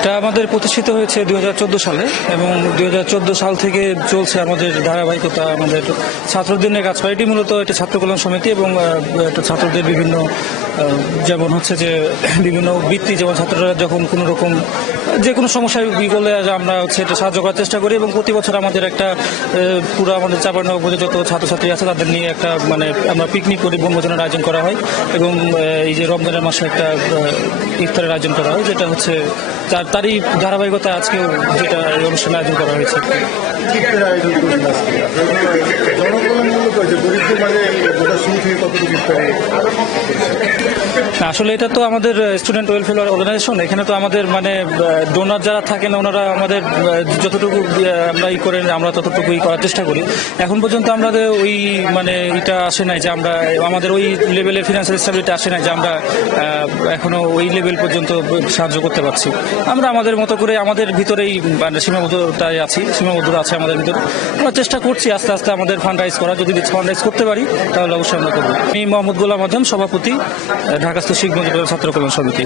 এটা আমাদের প্রতিষ্ঠিত হয়েছে 2014 সালে এবং 2014 সাল থেকে চলছে আমাদের ধারাবাহিকতা। আমাদের ছাত্রদের নিয়ে কাজ করে। এটি মূলত এটা ছাত্র কল্যাণ সমিতি এবং এটা ছাত্রদের বিভিন্ন যেমন হচ্ছে যে বিভিন্ন বৃত্তি, যেমন ছাত্ররা যখন কোনো রকম যে কোনো সমস্যায় বিকলে আমরা হচ্ছে এটা সাহায্য করার চেষ্টা করি এবং প্রতি বছর আমাদের একটা পুরো আমাদের চাঁপাইনবাবগঞ্জে যত ছাত্রছাত্রী আছে তাদের নিয়ে একটা আমরা পিকনিক করি, বনভোজনের আয়োজন করা হয় এবং এই যে রমজানের মাসে একটা ইফতারের আয়োজন করা হয়, যেটা হচ্ছে তারই ধারাবাহিকতা আজকেও যেটা এই অনুষ্ঠানে আয়োজন করা হয়েছে। আসলে এটা তো আমাদের স্টুডেন্ট ওয়েলফেয়ার অর্গানাইজেশন। এখানে তো আমাদের ডোনার যারা থাকেন ওনারা আমাদের যতটুকু আমরা করে আমরা ততটুকুই করার চেষ্টা করি। এখন পর্যন্ত আমাদের ওই এটা আসে নাই যে আমরা আমাদের ওই লেভেলের ফিনান্সিয়াল স্টেবিলিটি আসে নাই যে আমরা এখনো ওই লেভেল পর্যন্ত সাহায্য করতে পারছি। আমরা আমাদের মতো করে আমাদের ভিতরেই সীমাবদ্ধতায় আছি, সীমাবদ্ধতা আছে আমাদের ভিতরে। আমরা চেষ্টা করছি আস্তে আস্তে আমাদের ফান্ড রাইজ করা। যদি ফান্ড রাইজ করতে পারি তাহলে অবশ্যই আমরা করবো। আমি মোহাম্মদ গোলাম আজম, সভাপতি, ঢাকাস্থ শিখ ছাত্র কল্যাণ সমিতি।